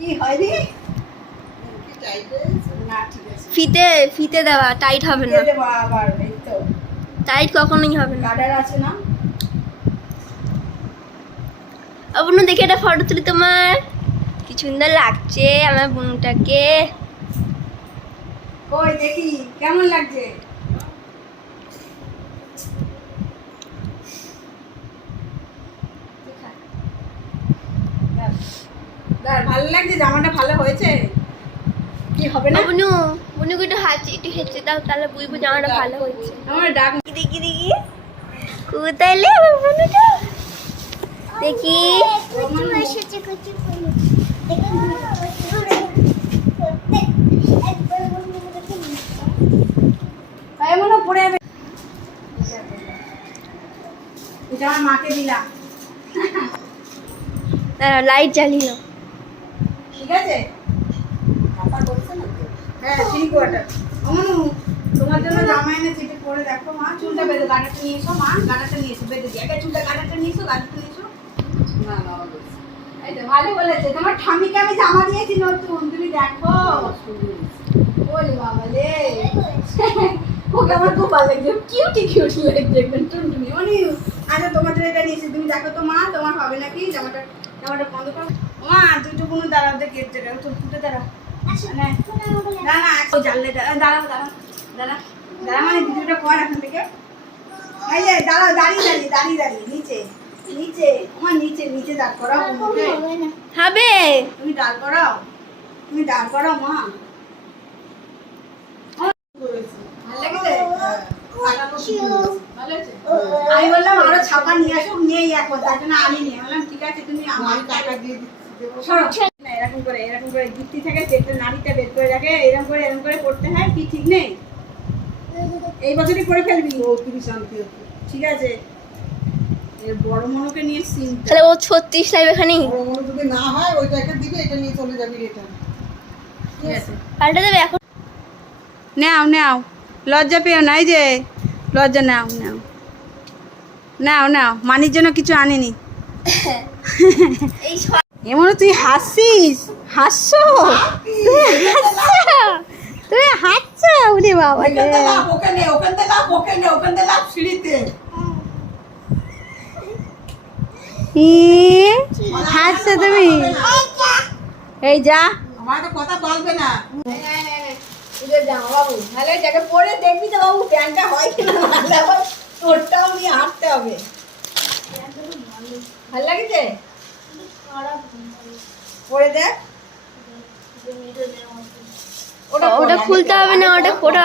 কি ফিতে ফিতে দেওয়া টাইট হবে না। টাইট কখনোই হবে না। গার্ডার আছে না? অবন্য দেখে একটা ফটো তুলি তোমার। কি সুন্দর লাগছে আমার বোনটাকে। কই দেখি কেমন লাগছে দাঁড়, ভালো লাগছে জামাটা ভালো হয়েছে? কি হবে না? বুনু বুনুকে একটু হাত একটু হেঁচে দাও তাহলে বুঝব জামাটা ভালো হয়েছে। আমার ডাক কি? দেখি। দেখি কোথায় আমার বুনুটা দেখি মাকে দিলাম। লাইট জ্বালিয়ে ঠিক আছে? হ্যাঁ থ্রি কোয়ার্টার অমনু তোমার জন্য জামা এনেছি একটু পরে দেখো মা। চুলটা বেঁধে গাড়াটা নিয়ে এসো মা। গাড়াটা নিয়ে এসো বেঁধে দিয়ে। আগে চুলটা গাড়াটা নিয়ে এসো গাড়াটা নিয়ে এসো। না না এই তো ভালো বলেছে। তোমার ঠামিকে আমি জামা দিয়েছি নতুন। তুমি দেখো। ওরে বাবা রে। ওকে আমার খুব ভালো লাগছে। কিউটি কিউটি লাগছে। একদম টুনটুনি অনি আচ্ছা জন্য এটা নিয়েছি তুমি দেখো তো মা তোমার হবে নাকি জামাটা? জামাটা বন্ধ করো। মা দুটো কোনো দাঁড়াও দেখে দাঁড়াও তো ফুটে দাঁড়াও। না না না জানলে দাঁড়াও দাঁড়াও দাঁড়াও দাঁড়া দাঁড়া মানে ভিডিওটা কর এখন থেকে। এই যে দাঁড়াও দাঁড়িয়ে দাঁড়িয়ে দাঁড়িয়ে দাঁড়িয়ে নিচে নিচে আমার নিচে নিচে দাঁড় করাও হবে। তুমি দাঁড় করাও তুমি দাঁড় করাও মা। ভালো? আমি বললাম আরও ছাপা নিয়ে আসো নেই এখন তার জন্য আমি বললাম ঠিক আছে তুমি আমার টাকা দিয়ে দিচ্ছি, দেবো। এরকম করে এরকম করে গিফটি থাকে পেটটা নাড়িটা বের করে রাখে এরকম করে এরকম করে করতে হয় কি ঠিক নেই? এই বছরই করে ফেলবি। চৌত্রিশ আনতে হতো। ঠিক আছে। বড় মনোকে নিয়ে সিন তাহলে ও ছত্রিশ লাগবে এখানে বড় মনে যদি না হয় ওইটাকে দিবে এটা নিয়ে চলে যাবি রিটার্ন ঠিক আছে। পাল্টে দেবে এখন। নাও নাও। লজ্জা পেও নাই যে। লজ্জা নাও নাও। নাও নাও মানির জন্য কিছু আনিনি। এমন তুই হাসিস? হাসছো? তুমি হাসছো? উরে বাবা। ওখান ওখানে ওখান ওখানে সিঁড়িতে। হাসছো তুমি? এই যা। আমার কথা বলবে না। বাবু। তাহলে যাকে পরে দেখবি তো বাবু প্যান্টটা হয় কিনা নাহলে আবার তোরটাও নিয়ে হাঁটতে হবে। ভালো লাগছে? পরে দেখ। ওটা খুলতে হবে না ওটা ওটা